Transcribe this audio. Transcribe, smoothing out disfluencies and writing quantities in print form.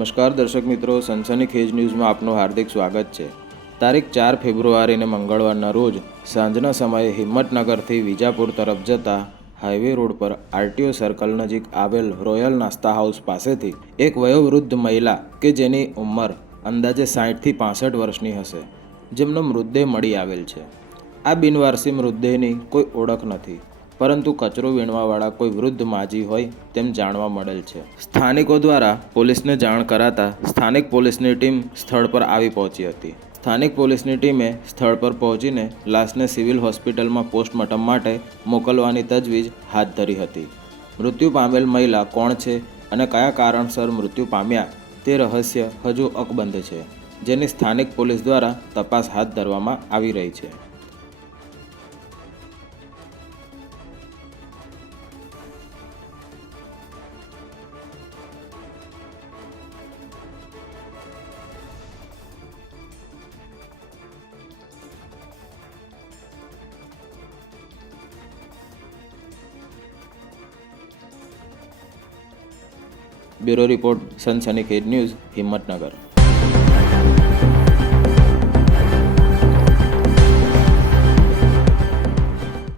નમસ્કાર દર્શક મિત્રો, સનસનીખેજ ન્યૂઝમાં આપનું હાર્દિક સ્વાગત છે। તારીખ 4 ફેબ્રુઆરીને મંગળવારના રોજ સાંજના સમયે હિંમતનગરથી વિજાપુર તરફ જતા હાઈવે રોડ પર આરટીઓ સર્કલ નજીક આવેલ રોયલ નાસ્તા હાઉસ પાસેથી એક વયોવૃદ્ધ મહિલા કે જેની ઉંમર અંદાજે 60થી 65 વર્ષની હશે, જેમનો મૃતદેહ મળી આવેલ છે। આ બિનવારસી મૃતદેહની કોઈ ઓળખ નથી, પરંતુ કચરો વીણવાવાળા કોઈ વૃદ્ધ માજી હોય તેમ જાણવા મળેલ છે। સ્થાનિકો દ્વારા પોલીસને જાણ કરાતા સ્થાનિક પોલીસની ટીમ સ્થળ પર આવી પહોંચી હતી। સ્થાનિક પોલીસની ટીમે સ્થળ પર પહોંચીને લાશને સિવિલ હોસ્પિટલમાં પોસ્ટમોર્ટમ માટે મોકલવાની તજવીજ હાથ ધરી હતી। મૃત્યુ પામેલ મહિલા કોણ છે અને કયા કારણસર મૃત્યુ પામ્યા તે રહસ્ય હજુ અકબંધ છે, જેની સ્થાનિક પોલીસ દ્વારા તપાસ હાથ ધરવામાં આવી રહી છે। ब्यूरो रिपोर्ट, सनसनीखेज न्यूज़, हिम्मतनगर।